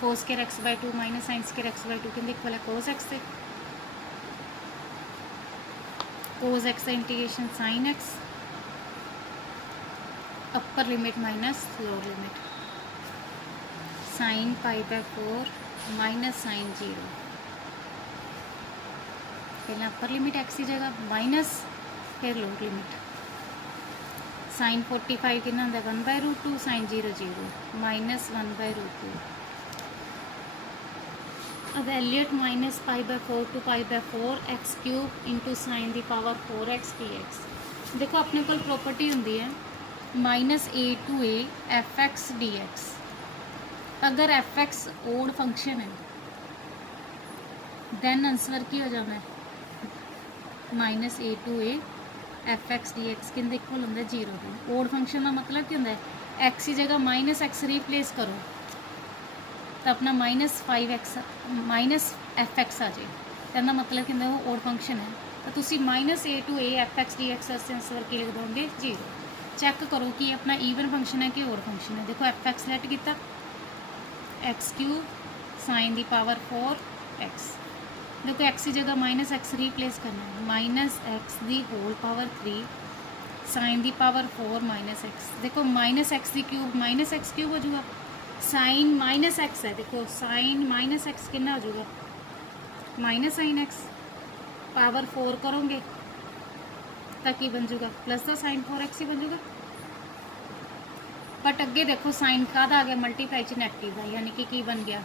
cos square x/2 minus sin square x/2 किंदे equal है cos x से, cos x integration sin x upper limit minus lower limit sin π/4 minus sin 0, पहले upper limit x की जगह minus फिर lower limit sin 45 कितना होंदा 1/√2 sin 0 0 minus 1/√2। evaluate minus π/4 to π/4 x³ into sine the power 4x dx। देखो अपने को property होंदी है -a to a fx dx। अगर fx ओड फंक्शन है दैन आंसर की हो जाना है -a to a fx dx किंदे इक्वल होंदा 0 के। ओड फंक्शन का मतलब क्या होंदा है x की जगह -x रिप्लेस करो तो अपना -5x माइनस fx आ जाए, कहना मतलब कि वो ओड फंक्शन है तो तुसी -a to a fx dx answer की लिख दोगे 0। चेक करो कि अपना ईवन फंक्शन है कि ओड फंक्शन है। देखो fx सेट किया x³ sign the power 4x, देखो x की जगह -x रिप्लेस करना है -x दी होल पावर 3 साइन दी पावर 4 -x। देखो -x दी क्यूब -x क्यूब हो जाएगा, साइन -x है, देखो साइन -x कितना हो जाएगा -sin x पावर 4 करोगे ताकि बन जाएगा प्लस का साइन 4x ही बन जाएगा। बट अगे देखो साइन का आ गया मल्टीप्लाई च नेगेटिव का, यानी कि बन गया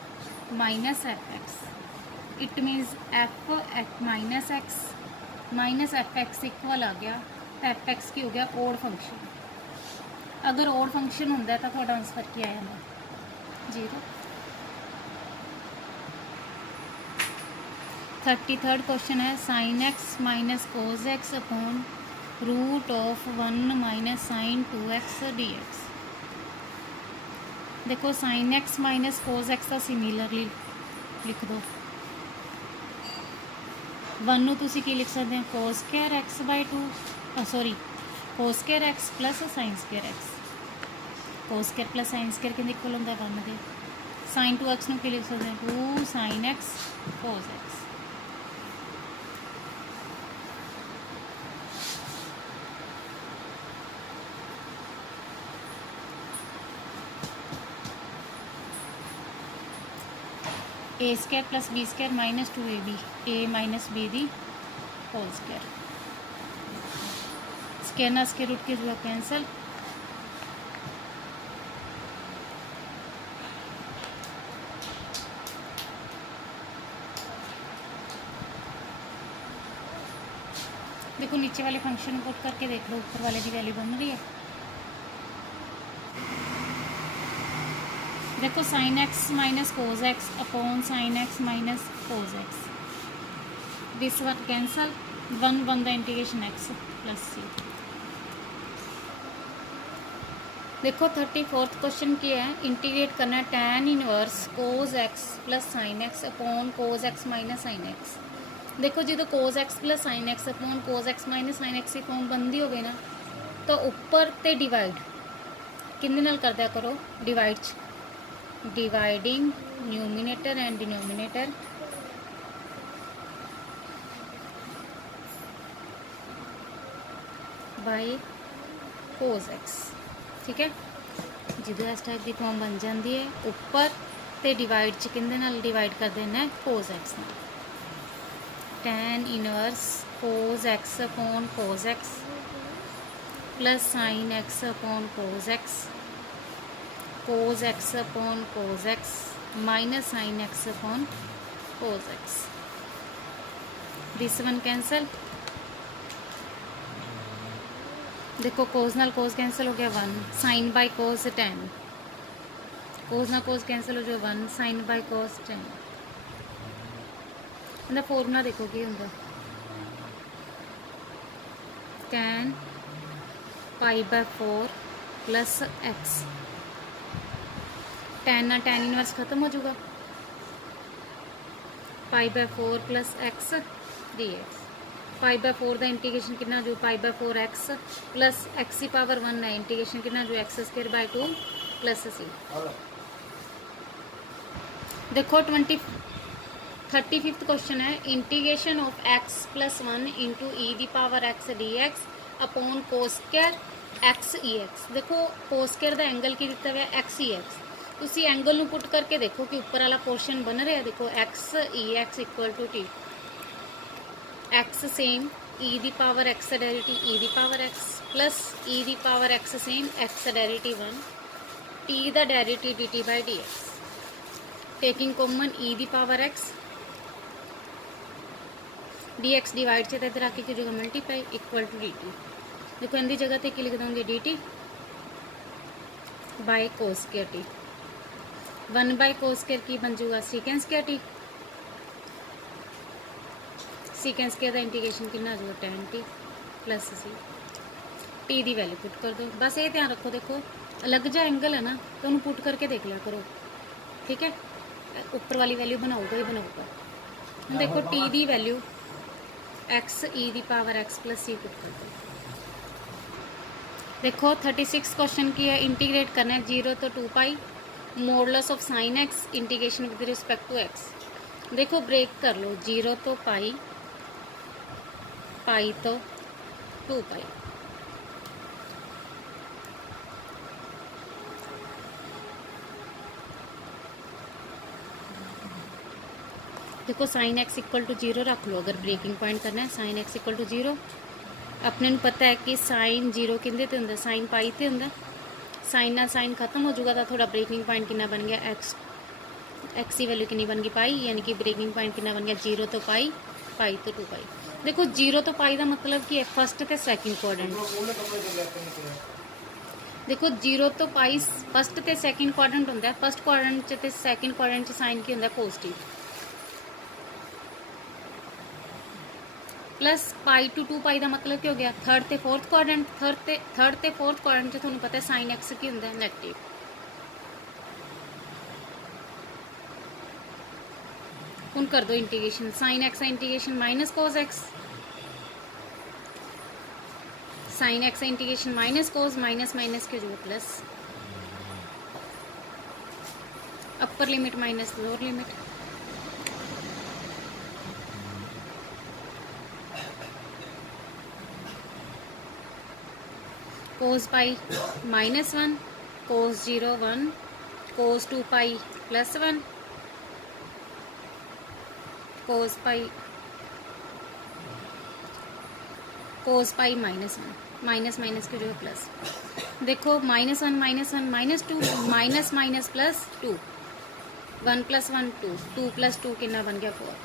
-fx। It means minus f x equal आ गया तो एफ एक्स की हो गया ओड फंक्शन। अगर ओड फंक्शन होंदा तो थोड़ा आंसर क्या आया ना 0। 33rd क्वेश्चन है sine x minus cos x upon √1 minus sine 2x dx। देखो sine x minus cos x का सिमिलरली लिख दो। 1 नूं तुसीं की लिख सकते हैं cos square x/2 sorry cos square x plus sine square x। Cos square plus sine square किंदे इक्वल होंदा 1 दे। साइन 2x नूं की लिख सकते हैं 2 साइन x कोस x। A square plus b square minus 2ab a minus b दी whole square. Square ना स्क्वायर रूट के जो कैंसल। देखो नीचे वाले फंक्शन पुट करके देख लो ऊपर वाले की वैल्यू बन रही है। देखो sine x minus cos x upon sine x minus cos x, this one cancel 1 the integration x plus सी। देखो 34th क्वेश्चन क्या है, इंटीग्रेट करना है tan inverse cos x plus sine x upon cos x minus sine x. देखो जो cos x plus sine x upon cos x minus sine x की form बनती हो ना तो उपर तो डिवाइड किंदे नाल कर दिया करो divide dividing numerator and denominator by cos x. ठीक है, जो इस टाइप की फॉर्म बन जाती है उपर तो डिवाइड च किंदे नाल डिवाइड कर देना है कोस एक्स नाल। tan inverse cos x upon cos x plus sine x upon cos x cos x upon cos x minus sine x upon cos x. This one cancel. देखो cos नाल कोस cancel हो गया 1, sign by कोस 10, कोस ना कोस cancel हो जाए 1, sign by कोस 10. ਇਹਦਾ formula ਦੇਖੋ ਕੀ ਹੁੰਦਾ. tan pi by 4 plus x. tan ना tan इनवर्स खत्म हो जाएगा. Pi by 4 plus x dx. Pi by 4 का इंटीग्रेशन कितना जो pi by 4 x plus x की पावर 1 है. इंटीग्रेशन कितना जो एक्स स्क्वायर बाय 2 प्लस सी. देखो 35th क्वेश्चन है. Integration of x plus 1 into e the power x d x upon cos square x e x. देखो cos square का angle की दिता हुआ एक्स ई एक्स. तुसी एंगल नू पुट करके देखो कि ऊपर वाला पोर्शन बन रहा. देखो x e x equal to t. X same e the power x derivative e the power x plus e the power x same x derivative 1 t दा derivative d t by d x. Taking common e the power x d x divide से इधर आके की जगह multiply equal to d t. देखो इनकी जगह पे लिख दूँगी d t by cos square t. 1 by cos square की बन जाऊगा secant square t. Secant square का इंटीग्रेशन कितना आ जाएगा tan t plus c. T की वैल्यू पुट कर दो. बस ये ध्यान रखो. देखो अलग जा एंगल है ना तो उन्हें पुट करके देख लिया करो. ठीक है. ऊपर वाली वैल्यू बनाऊगा ही बनाऊगा. देखो टी की वैल्यू एक्स ई दी power x plus c put कर दो. देखो 36 क्वेश्चन की है. इंटीग्रेट करना है 0 तो 2 pi modulus of sine x integration with respect to x. देखो ब्रेक कर लो. 0 तो पाई, पाई तो 2 पाई. देखो साइन एक्स इक्वल टू 0 रख लो. अगर ब्रेकिंग पॉइंट करना है साइन एक्स इक्वल टू 0. अपने नूं पता है कि साइन 0 किंदे ते हुंदा साइन पाई ते हुंदा. साइन ना साइन खत्म हो जाएगा तो थोड़ा ब्रेकिंग पॉइंट कितना बन गया एक्स. एक्स की वैल्यू कितनी बन गई पाई. यानी कि ब्रेकिंग पॉइंट कितना बन गया 0 तो पाई, पाई तो 2 पाई. देखो 0 तो पाई का मतलब कि है फर्स्ट ते सैकेंड क्वाड्रेंट. देखो 0 तो पाई फर्स्ट ते सैकेंड क्वाड्रेंट होंदा है. फर्स्ट क्वाड्रेंट च ते सैकेंड क्वाड्रेंट च साइन की होंदा है पॉजिटिव. प्लस पाई टू 2 पाई का मतलब क्या हो गया थर्ड ते फोर्थ क्वाड्रेंट. थर्ड ते फोर्थ क्वाड्रेंट तुहानूं पता है साइन एक्स की होंदा है नैगेटिव. हुण कर दो integration. Sine x integration minus cos x. Sine x integration minus cos minus minus के जो plus. Upper limit minus lower limit. Cos pi minus 1, cos 0 1, cos 2 pi plus 1, cos pi minus 1 minus minus के जो है plus. देखो -1 -2 minus minus plus 2 1 + 1 2 2 + 2 कितना बन गया 4.